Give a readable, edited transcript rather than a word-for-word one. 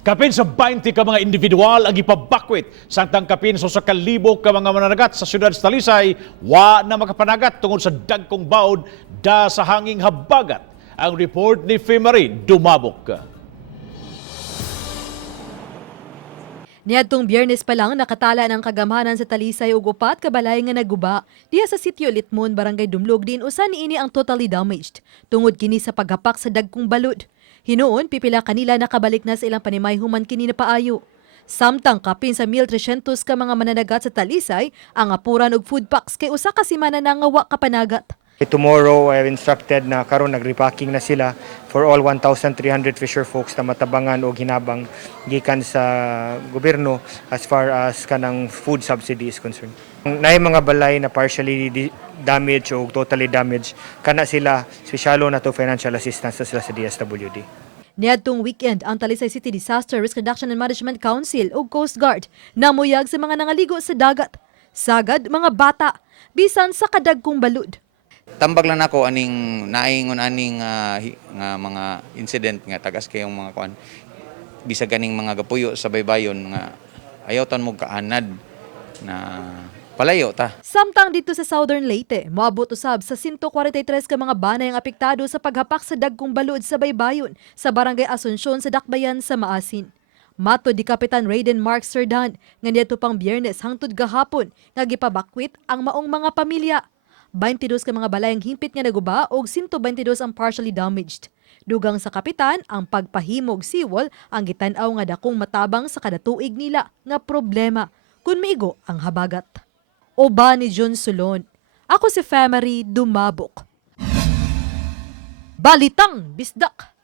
Kapin sa 20 ka mga individual ang ipabakwit samtang kapin sa kalibo ka mga mananagat sa siyudad sa Talisay wa na makapanagat tungod sa dagkong baod da sa hanging habagat. Ang report ni Femari Dumabok. Niadtong Biyernes pa lang nakatala ng kagamhanan sa Talisay ug upat ka balay nga naguba diha sa sitio Litmon, Barangay Dumlog din usa niini ang totally damaged tungod kini sa paghapak sa dagkong balod. Hinuon pipila kanila nakabalik na sa ilang panimayhuman kini na paayo. Samtang kapin sa 1,300 ka mga mananagat sa Talisay ang apuran og food packs kay usa ka semana na nga wa kapanagat. Tomorrow, I have instructed na karon nag-repacking na sila for all 1,300 fisher folks na matabangan o hinabang gikan sa gobyerno as far as kanang food subsidy is concerned. Naay mga balay na partially damaged o totally damaged, kana sila spesyalo na to financial assistance na sila sa DSWD. Niadtong weekend ang Talisay City Disaster Risk Reduction and Management Council o Coast Guard namuyag sa mga nangaligo sa dagat. Sagad mga bata bisan sa kadagkong balod. Tambag lang ako aning naingon aning nga mga incident nga tagas kayong mga kuan bisag ganing mga gapuyo sa baybayon nga ayaw tan mo kaanad na palayo ta. Samtang dito sa Southern Leyte, moabot usab sa 143 ka mga banay ang apektado sa paghapak sa dagkong balod sa baybayon sa Barangay Asunsyon sa Dakbayan sa Maasin. Mato di Kapitan Raiden Mark Serdan nga niadto pang Biyernes hangtod gahapon nga gipabakwit ang maong mga pamilya. 22 ka mga balay ang himpit nga naguba og 122 ang partially damaged. Dugang sa kapitan, ang pagpahimog seawall ang gitan-aw nga dakong matabang sa kada tuig nila nga problema kun maigo ang habagat. Oba ni John Sulon. Ako si Femari Dumabok. Balitang Bisdak.